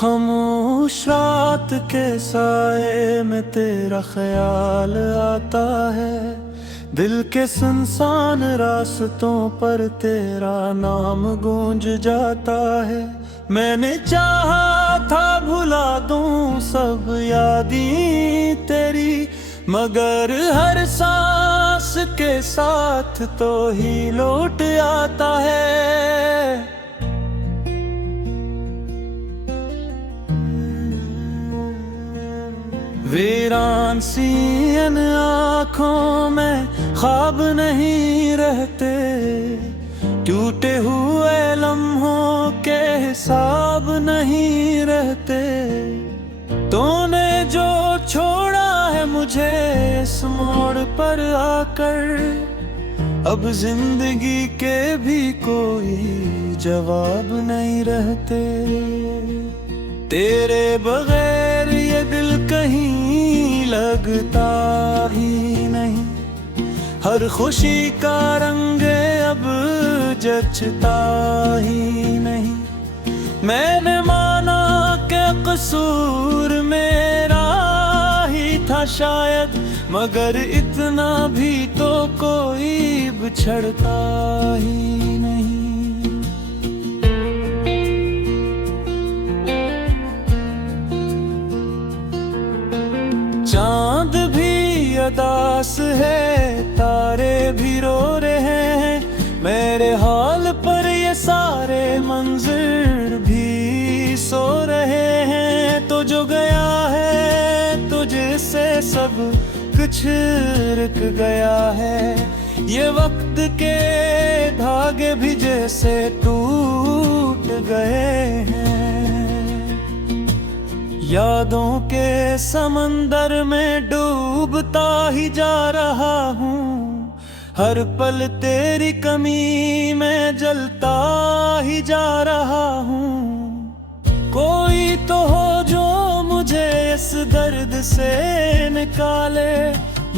खामोश रात के साए में तेरा ख्याल आता है। दिल के सुनसान रास्तों पर तेरा नाम गूंज जाता है। मैंने चाहा था भुला दूं सब यादें तेरी, मगर हर सांस के साथ तो ही लौट आता है। वीरान सी इन आँखों में ख्वाब नहीं रहते, टूटे हुए लम्हों के हिसाब नहीं रहते। तूने जो छोड़ा है मुझे इस मोड़ पर आकर, अब जिंदगी के भी कोई जवाब नहीं रहते। तेरे बगैर ये दिल कहीं लगता ही नहीं, हर खुशी का रंग अब जचता ही नहीं। मैंने माना कि कसूर मेरा ही था शायद, मगर इतना भी तो कोई बिछड़ता ही नहीं। चांद भी अदास है, तारे भी रो रहे हैं मेरे हाल पर, ये सारे मंजर भी सो रहे हैं। तो जो गया है तुझसे सब कुछ रुक गया है, ये वक्त के धागे भी जैसे टूट गए हैं। यादों के समंदर में डूबता ही जा रहा हूँ, हर पल तेरी कमी में जलता ही जा रहा हूँ। कोई तो हो जो मुझे इस दर्द से निकाले,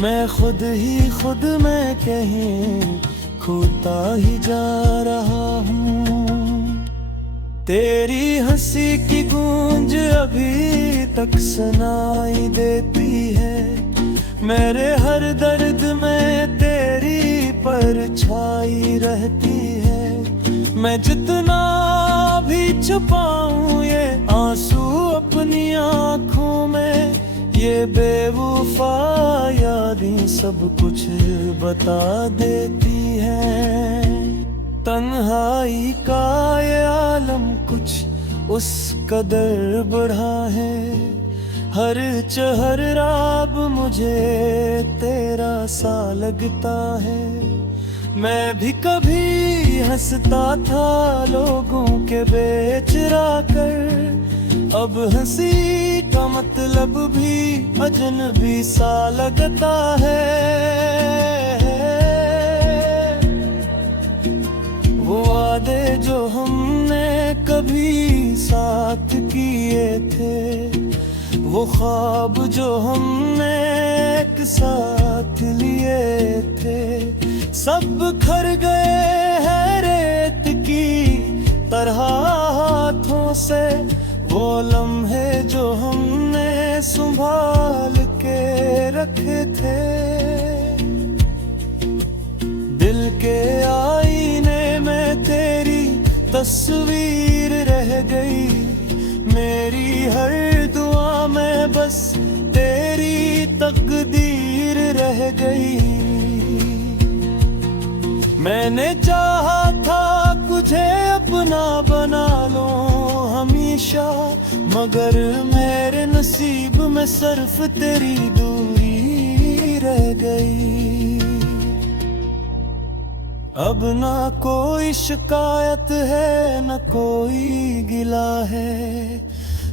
मैं खुद ही खुद में कहीं खोता ही जा रहा हूँ। तेरी हंसी की गूंज अभी तक सुनाई देती है, मेरे हर दर्द में तेरी परछाई रहती है। मैं जितना भी छुपाऊं ये आंसू अपनी आँखों में, ये बेवफा यादें सब कुछ बता देती है। तन्हाई का ये आलम कुछ उस कदर बढ़ा है, हर चेहराब मुझे तेरा सा लगता है। मैं भी कभी हंसता था लोगों के बेचरा कर, अब हंसी का मतलब भी अजनबी सा लगता है। वो वादे जो हमने कभी साथ किए थे, वो ख्वाब जो हमने एक साथ लिए थे, सब खर गए हैं रेत की तरह हाथों से। वो लम्हे जो हमने संभाल के रखे थे, दिल के आईने में तेरी तस्वीर रह गई, मेरी हर दुआ में बस तेरी तकदीर रह गई। मैंने चाहा था तुझे अपना बना लो हमेशा, मगर मेरे नसीब में सिर्फ तेरी दूरी रह गई। अब ना कोई शिकायत है न कोई गिला है,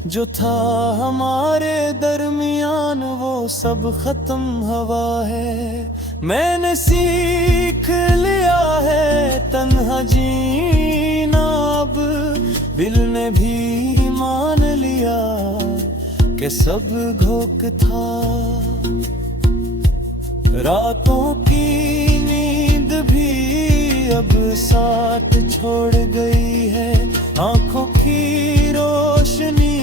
जो था हमारे दरमियान वो सब खत्म हवा है। मैंने सीख लिया है तन्हा जीना, अब दिल ने भी मान लिया कि सब घोक था। रातों की नींद भी अब साथ छोड़ गई है, आंखों की की रोशनी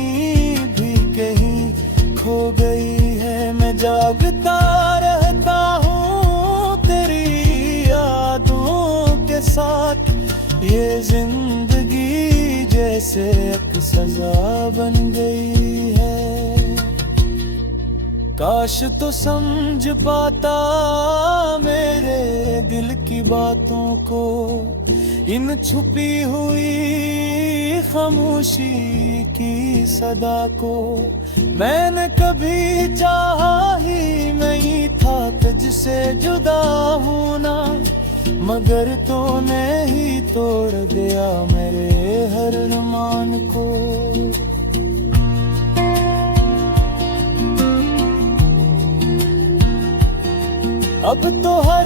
भी कहीं खो गई है। मैं जागता रहता हूँ तेरी यादों के साथ, ये जिंदगी जैसे एक सजा बन गई है। काश तो समझ पाता मेरे दिल की बातों को, इन छुपी हुई खामोशी की सदा को। मैंने कभी चाहा ही नहीं था तुझसे जुदा होना, मगर तूने ही तोड़ दिया मेरे हर अरमान को। अब तो हर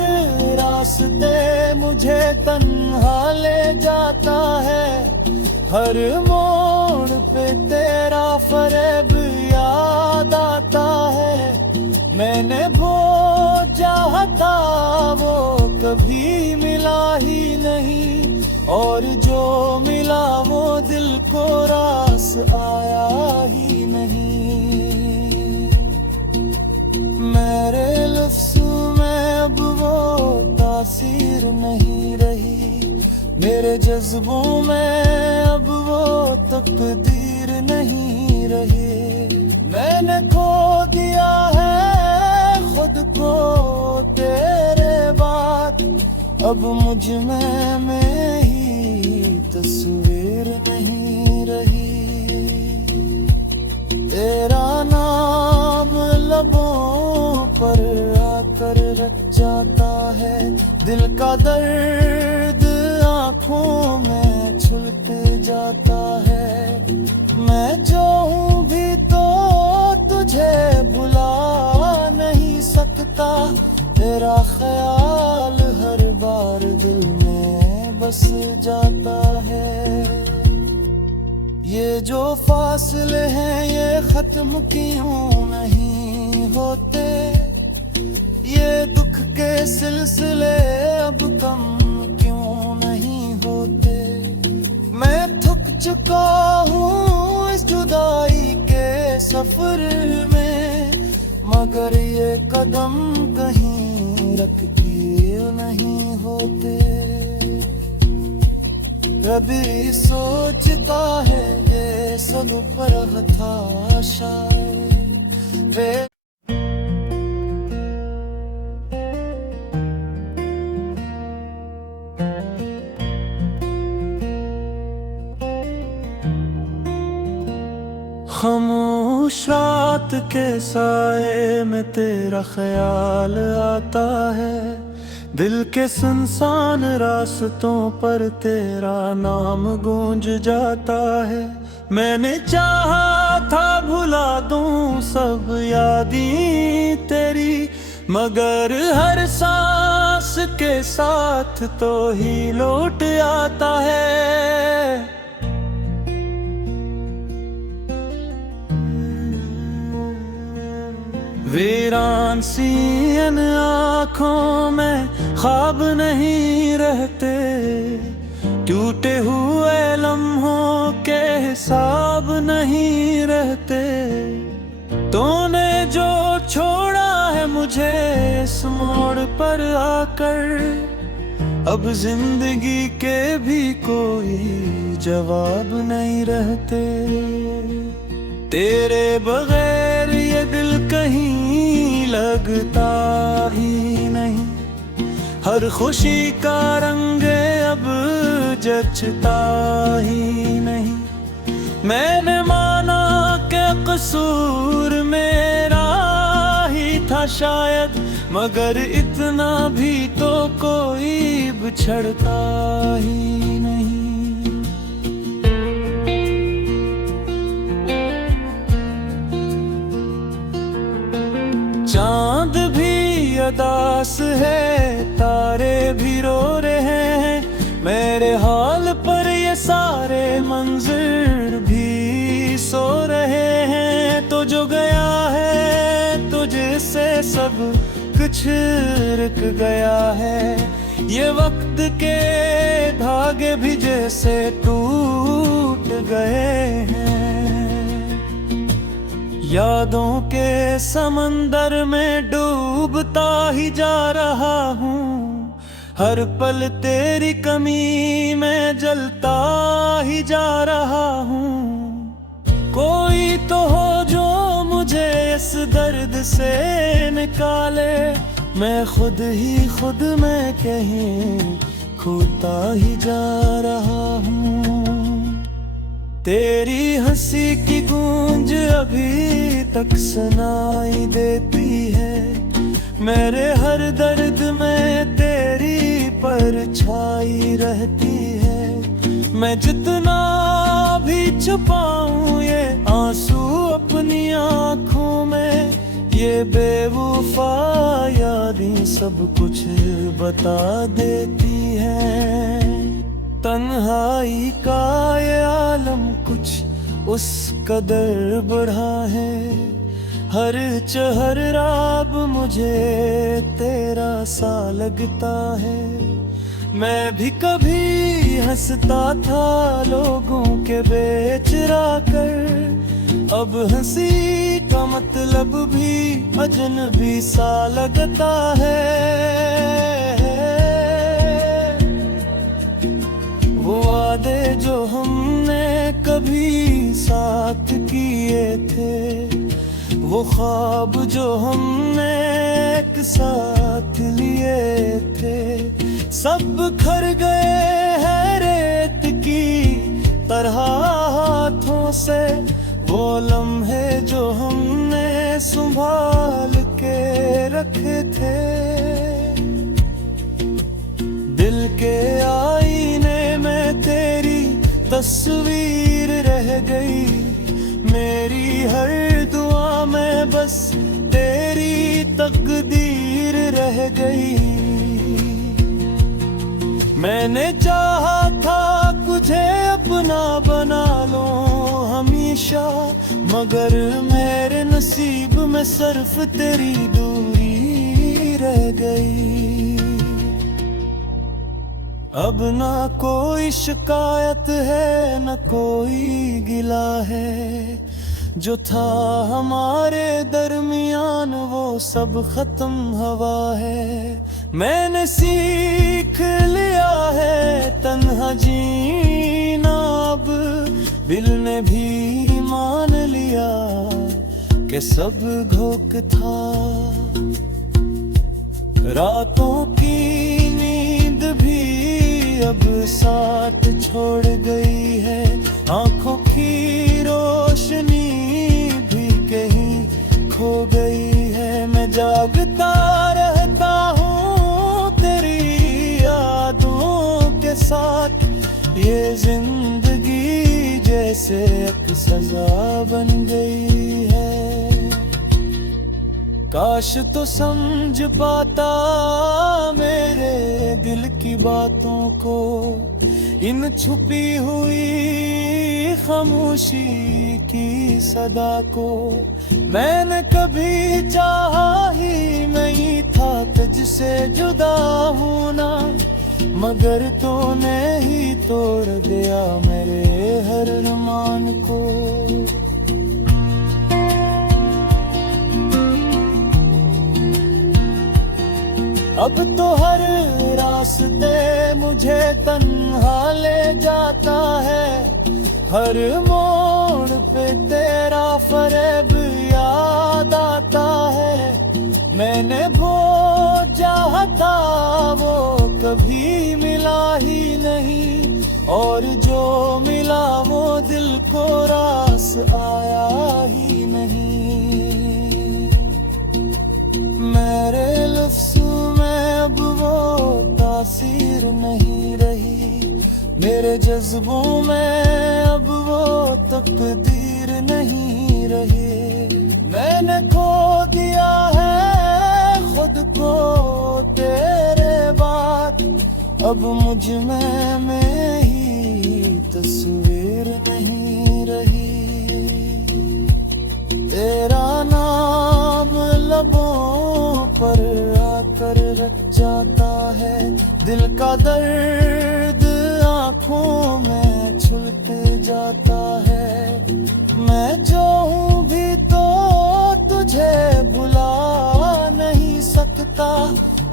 रास्ते मुझे तन्हा ले जाता है, हर मोड़ पे तेरा फरेब याद आता है। मैंने वो चाहता वो कभी मिला ही नहीं, और जो मिला वो दिल को रास आया ही नहीं। मेरे लफ्ज़ों में अब वो तासीर नहीं रही, मेरे जज्बों में अब वो तकदीर नहीं रही। मैंने खो दिया है खुद को तेरे बाद, अब मुझ में ही तस्वीर नहीं रही। तेरा नाम लबों पर आकर रख जाता है, दिल का दर्द आँखों में छुलक जाता है। मैं जो हूँ भी तो तुझे भुला नहीं सकता, तेरा ख्याल हर बार दिल में बस जाता है। ये जो फासले हैं ये खत्म क्यों नहीं होते, ये दुख के सिलसिले अब कम क्यों नहीं होते। मैं थक चुका हूँ इस जुदाई के सफर में, मगर ये कदम कहीं रख के नहीं होते। कभी सोचता है ये सब पर हताशा है। खामोश रात के साए में तेरा ख्याल आता है, दिल के सुनसान रास्तों पर तेरा नाम गूंज जाता है। मैंने चाहा था भुला दूं सब यादें तेरी, मगर हर सांस के साथ तो ही लौट आता है। वीरान सी इन आँखों में ख्वाब नहीं रहते, टूटे हुए लम्हों के हिसाब नहीं रहते। तूने जो छोड़ा है मुझे इस मोड़ पर आकर, अब जिंदगी के भी कोई जवाब नहीं रहते। तेरे बगैर ये दिल कहीं लगता ही नहीं, हर खुशी का रंग अब जचता ही नहीं। मैंने माना कि कसूर मेरा ही था शायद, मगर इतना भी तो कोई बिछड़ता ही नहीं। चांद भी अदास है, तारे भी रो रहे हैं, मेरे हाल पर ये सारे मंजर भी सो रहे हैं। तो जो गया है तुझसे सब कुछ रुक गया है, ये वक्त के धागे भी जैसे टूट गए हैं। यादों के समंदर में डूबता ही जा रहा हूँ। हर पल तेरी कमी में जलता ही जा रहा हूँ। कोई तो हो जो मुझे इस दर्द से निकाले। मैं खुद ही खुद में कहीं खोता ही जा रहा हूँ। तेरी हंसी की गूंज अभी तक सुनाई देती है। मेरे हर दर्द में तेरी परछाई रहती है। मैं जितना भी छुपाऊं ये आंसू अपनी आंखों में, ये बेवफा यादें सब कुछ बता देती है। तन्हाई का ये आलम कुछ उस कदर बढ़ा है। हर चेहराब मुझे तेरा सा लगता है। मैं भी कभी हंसता था लोगों के बेचरा कर। अब हंसी का मतलब भी अजनबी सा लगता है। वो वादे जो हमने कभी साथ किए थे, वो ख्वाब जो हमने एक साथ लिए थे, सब खर गए हैं रेत की तरह हाथों से। वो लम्हे जो हमने संभाल के रखे थे, दिल के आईने में तेरी तस्वीर रह गई। मेरी हर दुआ में बस तेरी तकदीर रह गई। मैंने चाहा था तुझे अपना बना लो हमेशा, मगर मेरे नसीब में सिर्फ तेरी दूरी रह गई। अब ना कोई शिकायत है न कोई गिला है। जो था हमारे दरमियान वो सब खत्म हवा है। मैंने सीख लिया है तन्हा जीना अब। दिल ने भी मान लिया कि सब धोख था। रातों की नींद भी अब साथ छोड़ गई है। आंखों की रोशनी भी कहीं खो गई है। मैं जागता रहता हूँ तेरी यादों के साथ। ये जिंदगी जैसे एक सजा बन गई है। काश तो समझ पाता मेरे दिल की बातों को, इन छुपी हुई खामोशी की सदा को। मैंने कभी चाहा ही नहीं था तुझसे जुदा होना, मगर तूने ही तोड़ दिया मेरे हर अरमान को। अब तो हर रास्ते मुझे तन्हा ले जाता है। हर मोड़ पे तेरा फरेब याद आता है। मैंने वो चाहता वो कभी मिला ही नहीं, और जो मिला वो दिल को रास आया ही नहीं। मेरे लफ्ज़ों में अब वो तासीर नहीं रही। मेरे जज्बों में अब वो तकदीर नहीं रही। मैंने खो दिया है खुद को तेरे बाद। अब मुझ में ही तस्वीर नहीं रही। तेरा नाम लबों पर आकर रख जाता है। दिल का दर्द आंखों में छुलक जाता है। मैं जो हूँ भी तो तुझे भुला नहीं सकता।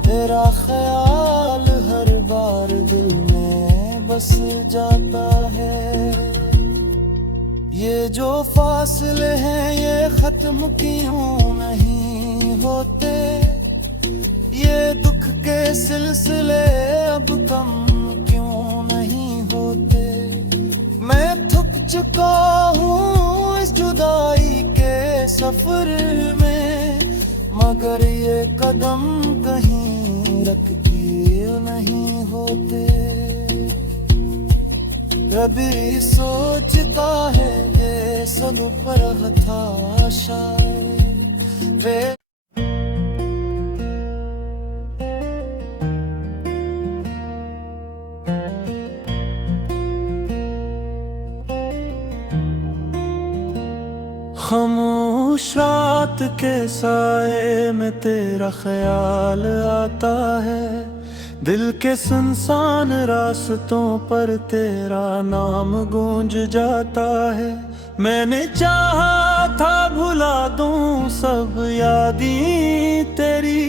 तेरा ख्याल हर बार दिल में बस जाता है। ये जो फासले हैं ये खत्म क्यों नहीं होते। ये दुख के सिलसिले अब कम क्यों नहीं होते। मैं थक चुका हूँ इस जुदाई के सफर में, मगर ये कदम कहीं रखते नहीं होते। कभी सोचता है ये सब पर था शायद वे। खामोश रात के साए में तेरा ख्याल आता है। दिल के सुनसान रास्तों पर तेरा नाम गूंज जाता है। मैंने चाहा था भुला दूं सब यादें तेरी,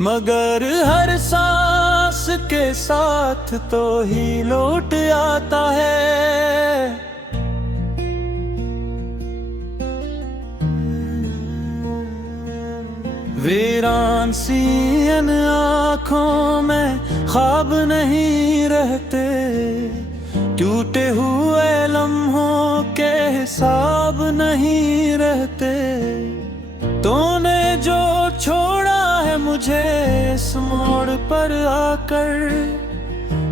मगर हर सांस के साथ तो ही लौट आता है। वीरान सी इन आँखों में ख्वाब नहीं रहते। टूटे हुए लम्हों के हिसाब नहीं रहते। तूने जो छोड़ा है मुझे इस मोड़ पर आकर,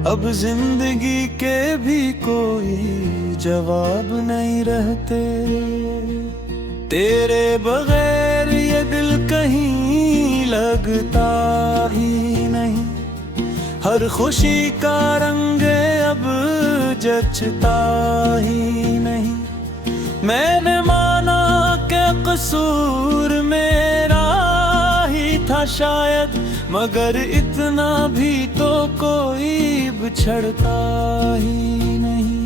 अब जिंदगी के भी कोई जवाब नहीं रहते। तेरे बगैर ये दिल कहीं लगता ही नहीं। हर खुशी का रंग अब जचता ही नहीं। मैंने माना कि कसूर मेरा ही था शायद, मगर इतना भी तो कोई बिछड़ता ही नहीं।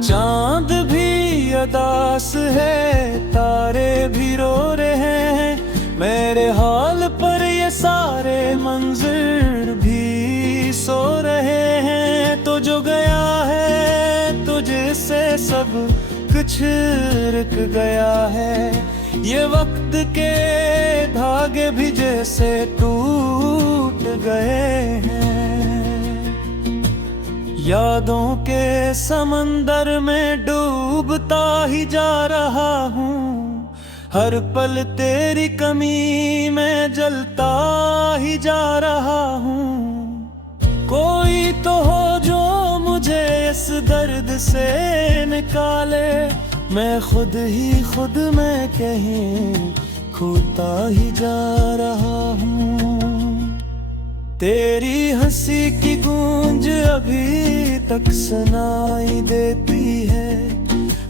चांद भी अदास है, तारे भी रो रहे हैं। मेरे हाल पर ये सारे मंजर भी सो रहे हैं। तो जो गया है तुझसे सब कुछ रुक गया है। ये वक्त के धागे भी जैसे टूट गए हैं। यादों के समंदर में डूबता ही जा रहा हूँ। हर पल तेरी कमी में जलता ही जा रहा हूँ। कोई तो हो जो मुझे इस दर्द से निकाले। मैं खुद ही खुद में कहीं खोता ही जा रहा हूँ। तेरी हंसी की गूंज अभी तक सुनाई देती है।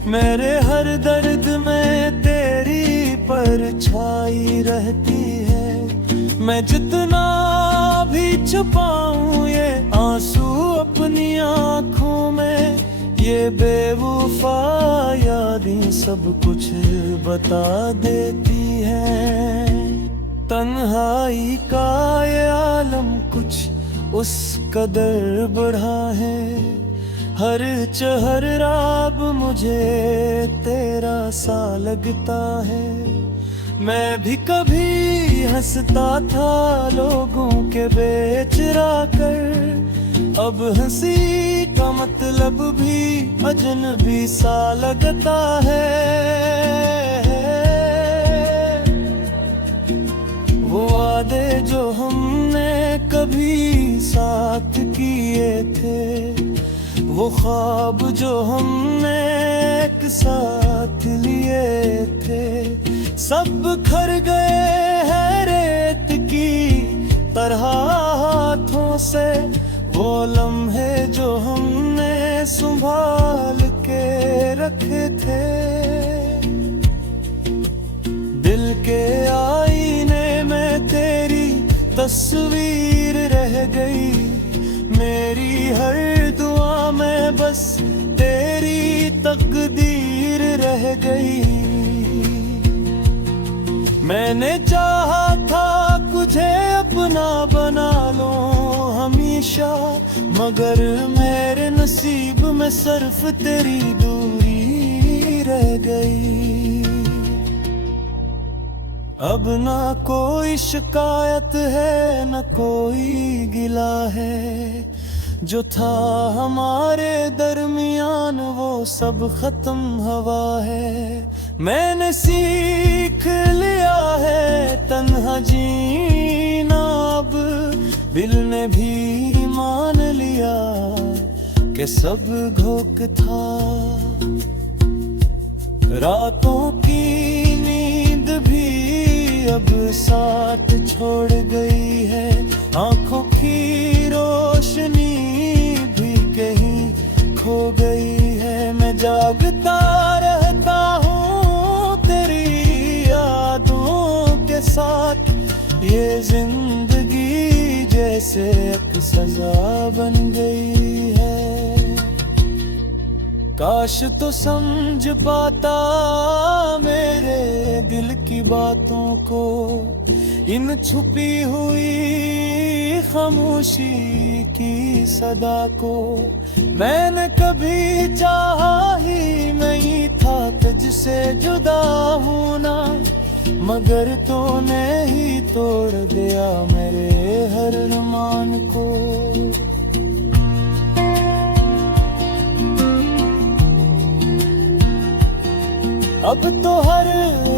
मेरे हर दर्द में तेरी परछाई रहती है। मैं जितना भी छुपाऊं ये आंसू अपनी आँखों में, ये बेवफा यादें सब कुछ बता देती है। तन्हाई का ये आलम कुछ उस कदर बढ़ा है। हर चेहराब मुझे तेरा सा लगता है। मैं भी कभी हंसता था लोगों के बेचरा कर, अब हंसी का मतलब भी अजनबी सा लगता है। वो वादे जो हमने कभी साथ किए थे, वो ख्वाब जो हमने एक साथ लिए थे, सब खर गए हैं रेत की तरह हाथों से। वो लम्हे जो हमने संभाल के रखे थे, के आईने में तेरी तस्वीर रह गई। मेरी हर दुआ में बस तेरी तकदीर रह गई। मैंने चाहा था तुझे अपना बना लो हमेशा, मगर मेरे नसीब में सिर्फ तेरी दूरी रह गई। अब ना कोई शिकायत है न कोई गिला है, जो था हमारे दरमियान वो सब खत्म हवा है। मैंने सीख लिया है तन्हा जीना अब, दिल ने भी मान लिया कि सब घोक था। रातों की नींद भी अब साथ छोड़ गई है, आंखों की रोशनी भी कहीं खो गई है। मैं जागता रहता हूँ तेरी यादों के साथ, ये जिंदगी जैसे एक सजा बन गई है। काश तो समझ पाता मेरे दिल की बातों को, इन छुपी हुई खामोशी की सदा को। मैंने कभी चाहा ही नहीं था तुझसे जुदा होना, मगर तूने ही तोड़ दिया मेरे हर अरमान को। अब तो हर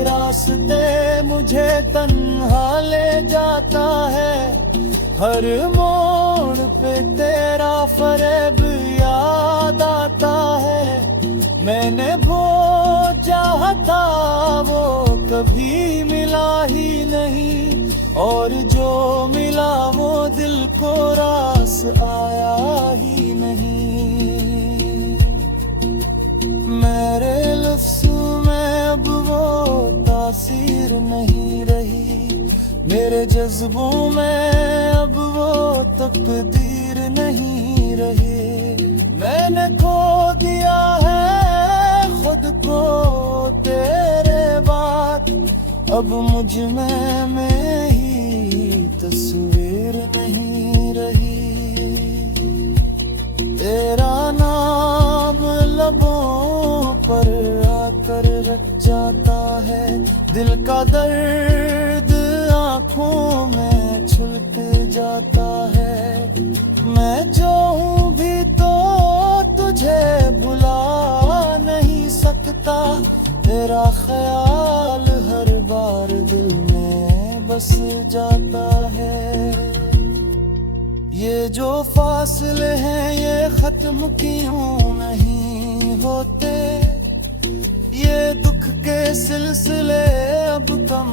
रास्ते मुझे तन्हा ले जाता है, हर मोड़ पे तेरा फरेब याद आता है। मैंने वो चाहता वो कभी मिला ही नहीं, और जो मिला वो दिल को रास आया ही नहीं। मेरे लफ्ज़ों में अब वो तासीर नहीं रही, मेरे जज्बों में अब वो तकदीर नहीं रही। मैंने खो दिया है खुद को तेरे बाद, अब मुझ में ही तस्वीर नहीं रही। तेरा नाम लबों पर आकर रख जाता है, दिल का दर्द आँखों में छुलक जाता है। मैं जो हूँ भी तो तुझे भुला नहीं सकता, तेरा ख्याल हर बार दिल में बस जाता है। ये जो फासले हैं ये खत्म क्यों नहीं होते, ये दुख के सिलसिले अब कम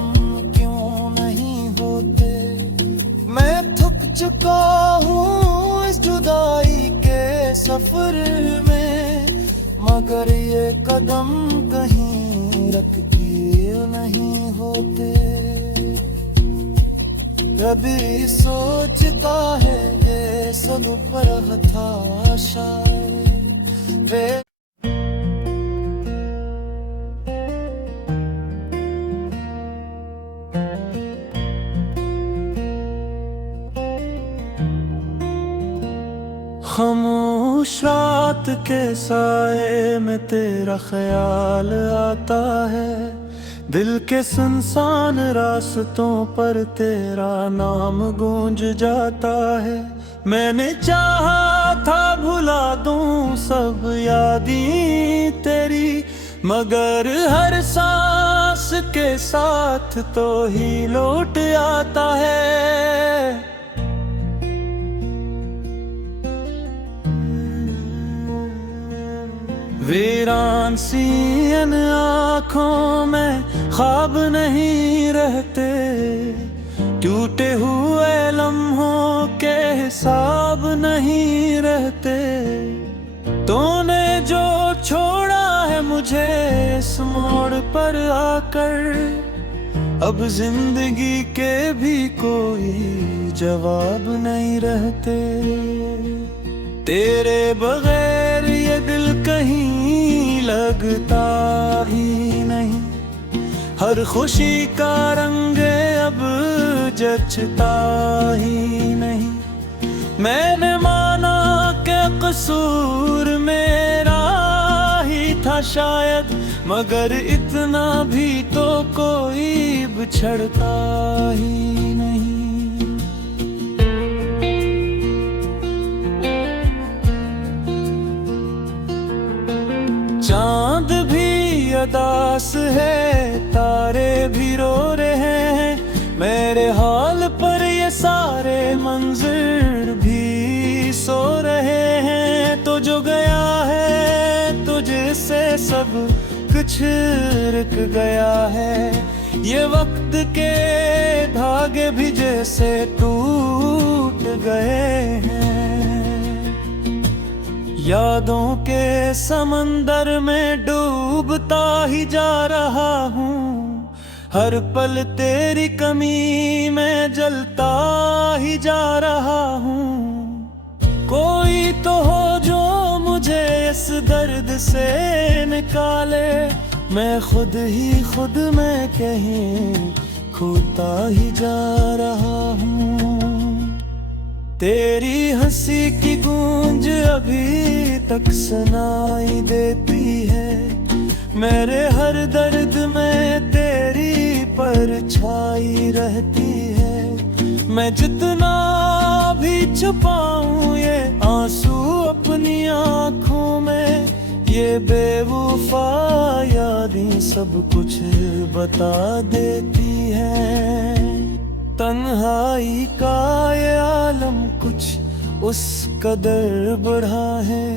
क्यों नहीं होते। मैं थक चुका हूँ इस जुदाई के सफर में, मगर ये कदम कहीं रख के नहीं होते। कभी सोचता है ये सब पर हताशा वे। खामोश रात के साए में तेरा ख्याल आता है, दिल के सुनसान रास्तों पर तेरा नाम गूंज जाता है। मैंने चाहा था भुला दूं सब यादें तेरी, मगर हर सांस के साथ तो ही लौट आता है। वीरान सी इन आँखों में ख्वाब नहीं रहते, टूटे हुए लम्हों के हिसाब नहीं रहते। तूने जो छोड़ा है मुझे इस मोड़ पर आकर, अब जिंदगी के भी कोई जवाब नहीं रहते। तेरे बगैर ये दिल कहीं लगता ही नहीं। हर खुशी का रंग अब जचता ही नहीं। मैंने माना कि कसूर मेरा ही था शायद, मगर इतना भी तो कोई बिछड़ता ही नहीं। चांद भी उदास है, तारे भी रो रहे हैं। मेरे हाल पर ये सारे मंजर भी सो रहे हैं। तो जो गया है तुझसे सब कुछ रुक गया है। ये वक्त के धागे भी जैसे टूट गए हैं। यादों के समंदर में डूबता ही जा रहा हूँ। हर पल तेरी कमी में जलता ही जा रहा हूँ। कोई तो हो जो मुझे इस दर्द से निकाले। मैं खुद में कहीं खोता ही जा रहा हूँ। तेरी हंसी की गूंज अभी तक सुनाई देती है। मेरे हर दर्द में तेरी परछाई रहती है। मैं जितना भी छुपाऊं ये आंसू अपनी आंखों में, ये बेवफा यादें सब कुछ बता देती है। तन्हाई का ये आलम कुछ उस कदर बढ़ा है।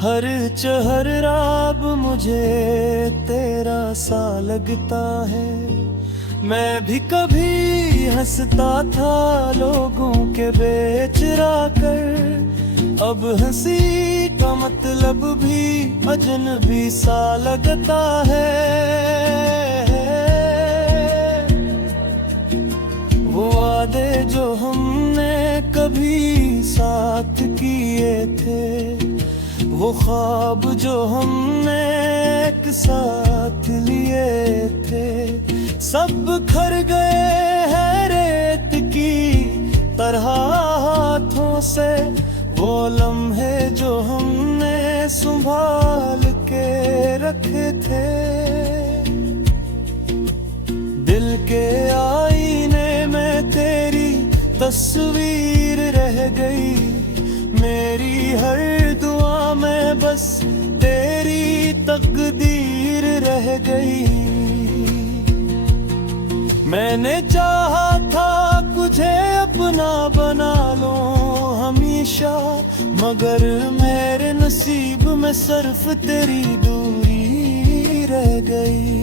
हर चेहराब मुझे तेरा सा लगता है। मैं भी कभी हंसता था लोगों के बेचरा कर। अब हंसी का मतलब भी अजनबी सा लगता है। वो वादे जो हमने कभी साथ किए थे, वो ख्वाब जो हमने एक साथ लिए थे, सब खर गए हैं रेत की तरह हाथों से। वो लम्हे जो हमने संभाल के रखे थे, दिल के आईने में तेरी तस्वीर रह गई। मेरी हर दुआ में बस तेरी तकदीर रह गई। मैंने चाहा था तुझे अपना बना लो हमेशा, मगर मेरे नसीब में सिर्फ तेरी दूरी रह गई।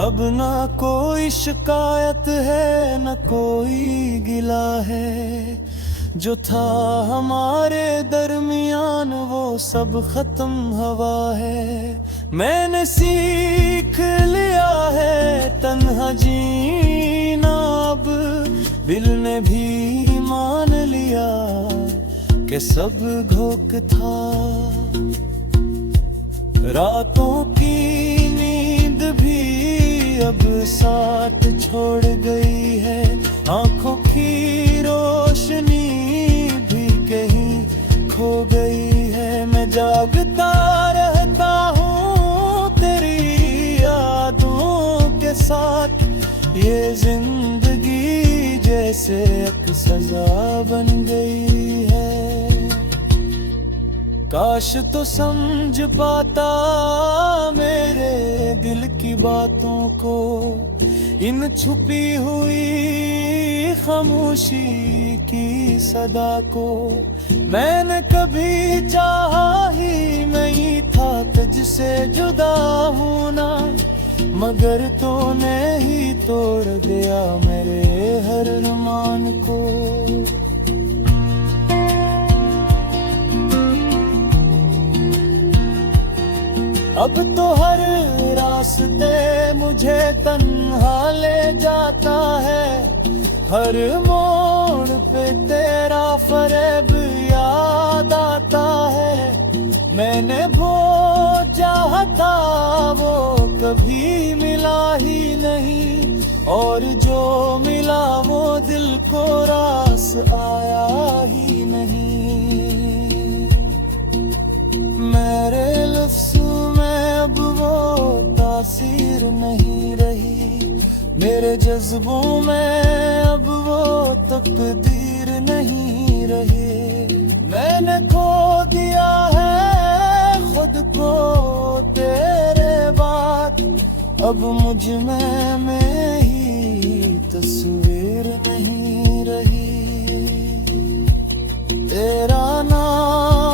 अब ना कोई शिकायत है न कोई गिला है। जो था हमारे दरमियान वो सब खत्म हवा है। मैंने सीख लिया है तन्हा जीना अब। दिल ने भी मान लिया कि सब घोक था। रातों की नींद भी अब साथ छोड़ गई है। आंखों की रोशनी भी कहीं खो गई है। मैं जागता रहता हूँ तेरी यादों के साथ। ये जिंदगी जैसे एक सजा बन गई है। काश तो समझ पाता मेरे दिल की बातों को, इन छुपी हुई खामोशी की सदा को। मैंने कभी चाहा ही नहीं था तुझसे जुदा होना, मगर तूने ही तोड़ दिया मेरे हर अरमान को। अब तो हर रास्ते मुझे तन्हा ले जाता है, हर मोड़ पे तेरा फरेब याद आता है। मैंने वो चाहता वो कभी मिला ही नहीं, और जो मिला वो दिल को रास आया ही नहीं। मेरे लफ्ज़ों में अब वो तासीर नहीं रही, मेरे जज्बों में अब वो तकदीर नहीं रही। मैंने खो दिया है खुद को तेरे बाद, अब मुझ में ही तस्वीर नहीं रही। तेरा नाम